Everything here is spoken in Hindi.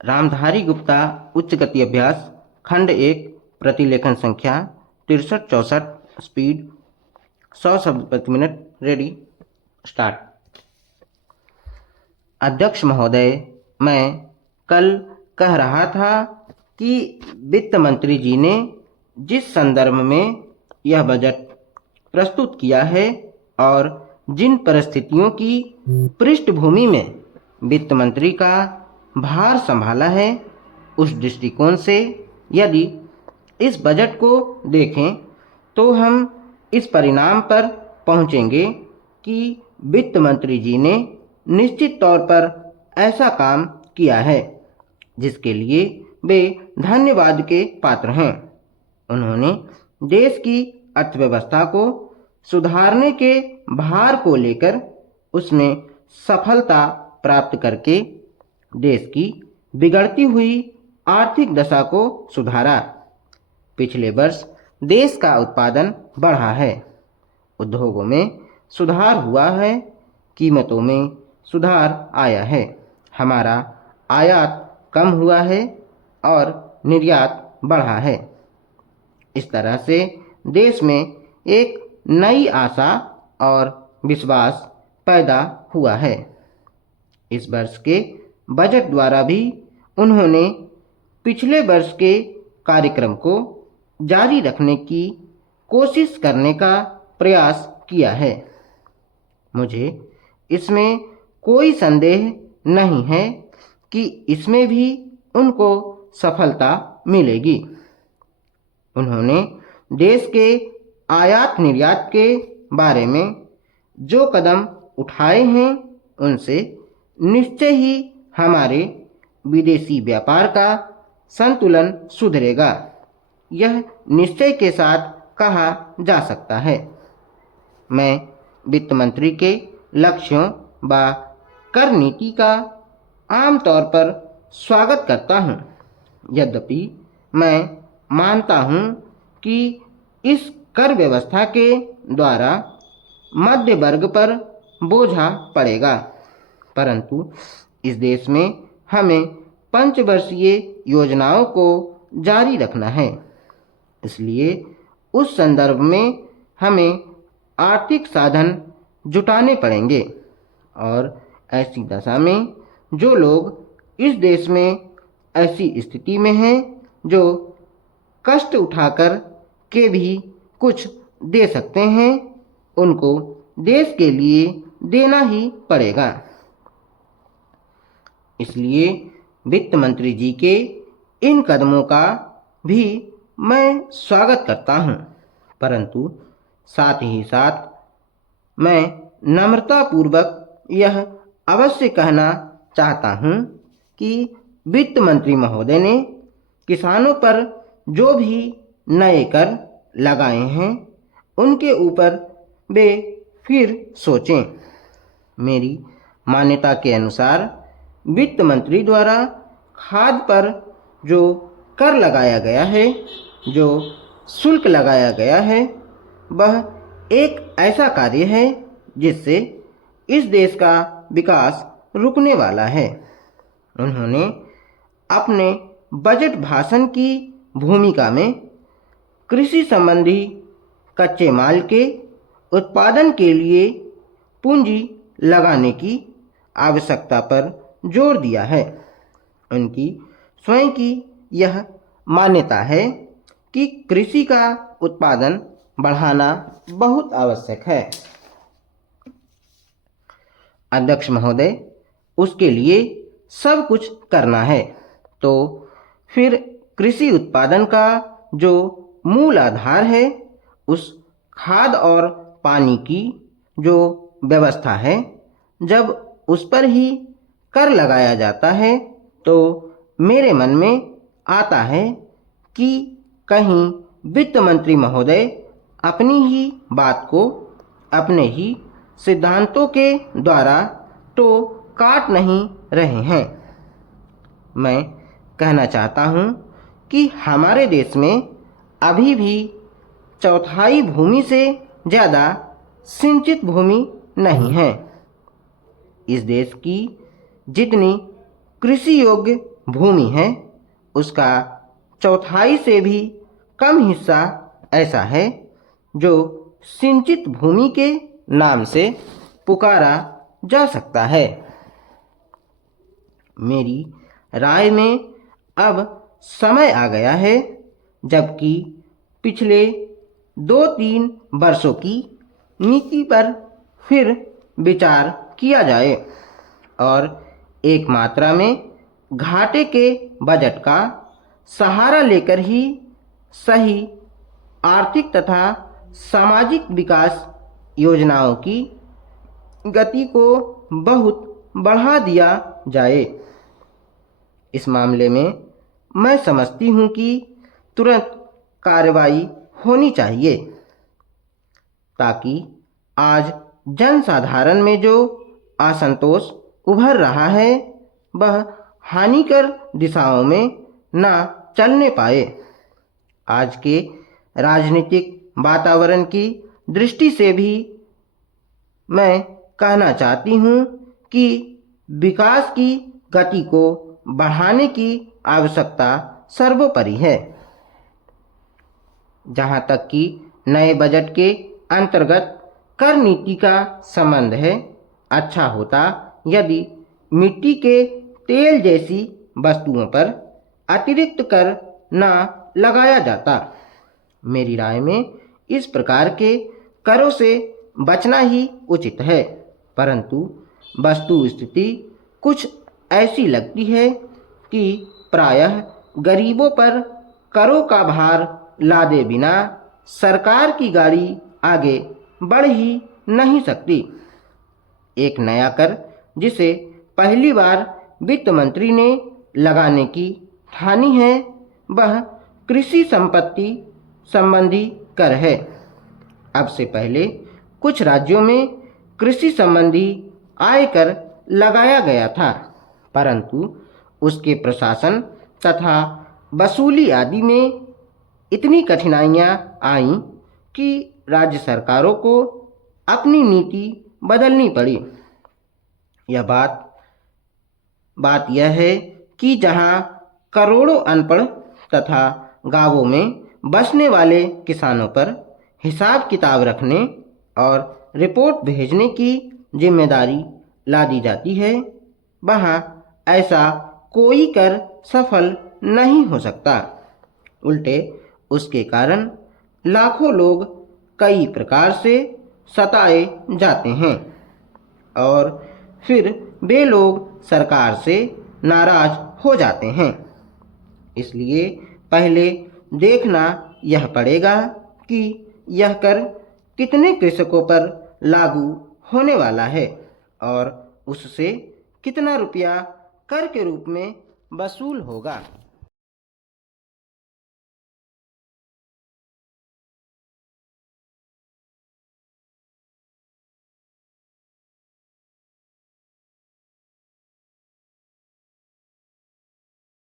रामधारी गुप्ता उच्च गति अभ्यास खंड 1 प्रतिलेखन संख्या 6364 स्पीड 100 शब्द प्रति मिनट। Ready start. अध्यक्ष महोदय, मैं कल कह रहा था कि वित्त मंत्री जी ने जिस संदर्भ में यह बजट प्रस्तुत किया है और जिन परिस्थितियों की पृष्ठभूमि में वित्त मंत्री का भार संभाला है, उस दृष्टिकोण से यदि इस बजट को देखें तो हम इस परिणाम पर पहुंचेंगे कि वित्त मंत्री जी ने निश्चित तौर पर ऐसा काम किया है जिसके लिए वे धन्यवाद के पात्र हैं। उन्होंने देश की अर्थव्यवस्था को सुधारने के भार को लेकर उसमें सफलता प्राप्त करके देश की बिगड़ती हुई आर्थिक दशा को सुधारा। पिछले वर्ष देश का उत्पादन बढ़ा है, उद्योगों में सुधार हुआ है, कीमतों में सुधार आया है, हमारा आयात कम हुआ है और निर्यात बढ़ा है। इस तरह से देश में एक नई आशा और विश्वास पैदा हुआ है। इस वर्ष के बजट द्वारा भी उन्होंने पिछले वर्ष के कार्यक्रम को जारी रखने की कोशिश करने का प्रयास किया है। मुझे इसमें कोई संदेह नहीं है कि इसमें भी उनको सफलता मिलेगी। उन्होंने देश के आयात निर्यात के बारे में जो कदम उठाए हैं, उनसे निश्चय ही हमारे विदेशी व्यापार का संतुलन सुधरेगा। यह निश्चय के साथ कहा जा सकता है। मैं वित्त मंत्री के लक्ष्यों व कर नीति का आमतौर पर स्वागत करता हूं। यद्यपि मैं मानता हूं कि इस कर व्यवस्था के द्वारा मध्य वर्ग पर बोझा पड़ेगा, परंतु इस देश में हमें पंचवर्षीय योजनाओं को जारी रखना है। इसलिए उस संदर्भ में हमें आर्थिक साधन जुटाने पड़ेंगे और ऐसी दशा में जो लोग इस देश में ऐसी स्थिति में हैं जो कष्ट उठाकर के भी कुछ दे सकते हैं, उनको देश के लिए देना ही पड़ेगा। इसलिए वित्त मंत्री जी के इन कदमों का भी मैं स्वागत करता हूं, परंतु साथ ही साथ मैं नम्रतापूर्वक यह अवश्य कहना चाहता हूं कि वित्त मंत्री महोदय ने किसानों पर जो भी नए कर लगाए हैं, उनके ऊपर वे फिर सोचें। मेरी मान्यता के अनुसार वित्त मंत्री द्वारा खाद पर जो कर लगाया गया है, जो शुल्क लगाया गया है, वह एक ऐसा कार्य है जिससे इस देश का विकास रुकने वाला है। उन्होंने अपने बजट भाषण की भूमिका में कृषि संबंधी कच्चे माल के उत्पादन के लिए पूंजी लगाने की आवश्यकता पर जोर दिया है। उनकी स्वयं की यह मान्यता है कि कृषि का उत्पादन बढ़ाना बहुत आवश्यक है। अध्यक्ष महोदय, उसके लिए सब कुछ करना है, तो फिर कृषि उत्पादन का जो मूल आधार है, उस खाद और पानी की जो व्यवस्था है, जब उस पर ही कर लगाया जाता है तो मेरे मन में आता है कि कहीं वित्त मंत्री महोदय अपनी ही बात को अपने ही सिद्धांतों के द्वारा तो काट नहीं रहे हैं। मैं कहना चाहता हूँ कि हमारे देश में अभी भी चौथाई भूमि से ज़्यादा सिंचित भूमि नहीं है। इस देश की जितनी कृषि योग्य भूमि है उसका चौथाई से भी कम हिस्सा ऐसा है जो सिंचित भूमि के नाम से पुकारा जा सकता है। मेरी राय में अब समय आ गया है जबकि पिछले 2-3 वर्षों की नीति पर फिर विचार किया जाए और एक मात्रा में घाटे के बजट का सहारा लेकर ही सही आर्थिक तथा सामाजिक विकास योजनाओं की गति को बहुत बढ़ा दिया जाए। इस मामले में मैं समझती हूँ कि तुरंत कार्रवाई होनी चाहिए ताकि आज जनसाधारण में जो असंतोष उभर रहा है वह हानिकर दिशाओं में न चलने पाए। आज के राजनीतिक वातावरण की दृष्टि से भी मैं कहना चाहती हूँ कि विकास की गति को बढ़ाने की आवश्यकता सर्वोपरि है। जहाँ तक कि नए बजट के अंतर्गत कर नीति का संबंध है, अच्छा होता यदि मिट्टी के तेल जैसी वस्तुओं पर अतिरिक्त कर न लगाया जाता। मेरी राय में इस प्रकार के करों से बचना ही उचित है, परंतु वस्तु स्थिति कुछ ऐसी लगती है कि प्रायः गरीबों पर करों का भार लादे बिना सरकार की गाड़ी आगे बढ़ ही नहीं सकती। एक नया कर जिसे पहली बार वित्त मंत्री ने लगाने की ठानी है वह कृषि संपत्ति संबंधी कर है। अब से पहले कुछ राज्यों में कृषि संबंधी आयकर लगाया गया था, परंतु उसके प्रशासन तथा वसूली आदि में इतनी कठिनाइयां आईं कि राज्य सरकारों को अपनी नीति बदलनी पड़ी। यह बात यह है कि जहां करोड़ों अनपढ़ तथा गांवों में बसने वाले किसानों पर हिसाब किताब रखने और रिपोर्ट भेजने की जिम्मेदारी लादी जाती है, वहां ऐसा कोई कर सफल नहीं हो सकता। उल्टे उसके कारण लाखों लोग कई प्रकार से सताए जाते हैं और फिर वे लोग सरकार से नाराज हो जाते हैं। इसलिए पहले देखना यह पड़ेगा कि यह कर कितने कृषकों पर लागू होने वाला है और उससे कितना रुपया कर के रूप में वसूल होगा।